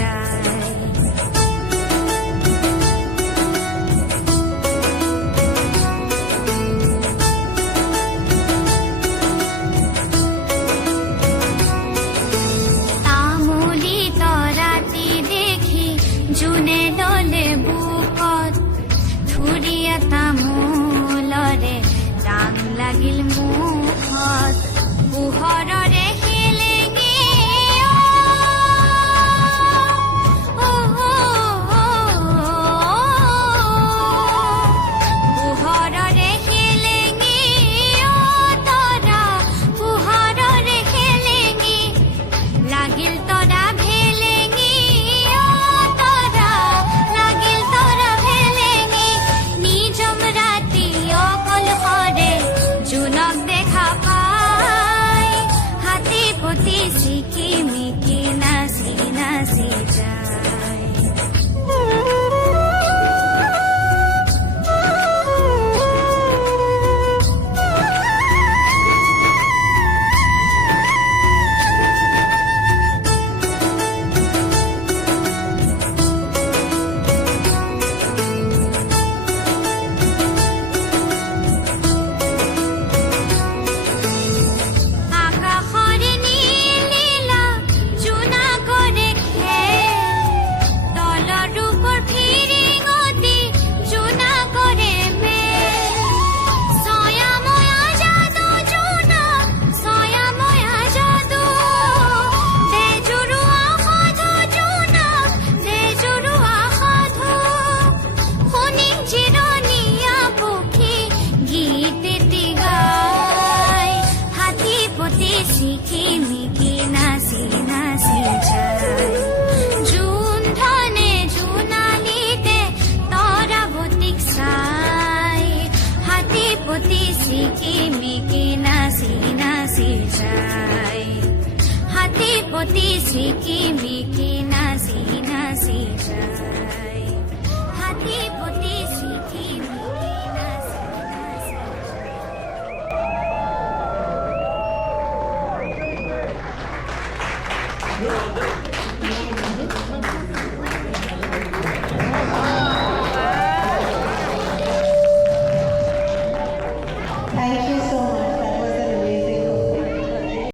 যায়। তামুলি তৰাতি দেখি জোনে ললে বুকত, থুৰীয়া তামোলৰে ৰাং লাগিল মুখত। পোহৰৰে শিলেঙি পোহৰৰে শিলেঙি তৰা, পোহৰৰে শিলেঙি লাগিল তৰা ভেলেঙি তৰা, লাগিল তৰা ভেলেঙি। নিজম ৰাতি অকলশৰে জোনক দেখা পাই, হাতী পতি ছিকিমিকি নাচি নাচি যায়। আকাশৰে নীলা জোনা কৰে খেল, তলৰ ৰূপৰ ফিৰিঙতি জোনা কৰে মেল। ছয়াময়া যাদু জোনা, ছয়াময়া যাদু, দেজুৰুৱা সাধু জোনা, দেজুৰুৱা সাধু। শুনি জিৰণীয়া পক্ষী গীত এটি গায়, হাতী পতি ছিকিমিকি নাচি নাচি যায়। জোন ধনে জোনালিতে তৰাৱতীক চাই, হাতী পতি ছিকিমিকি নাচি নাচি যায়। হাতী পতি ছিকিমিকি নাচি নাচি যায়। হাতী পতি ছিকিমিকি নাচি নাচি যায়।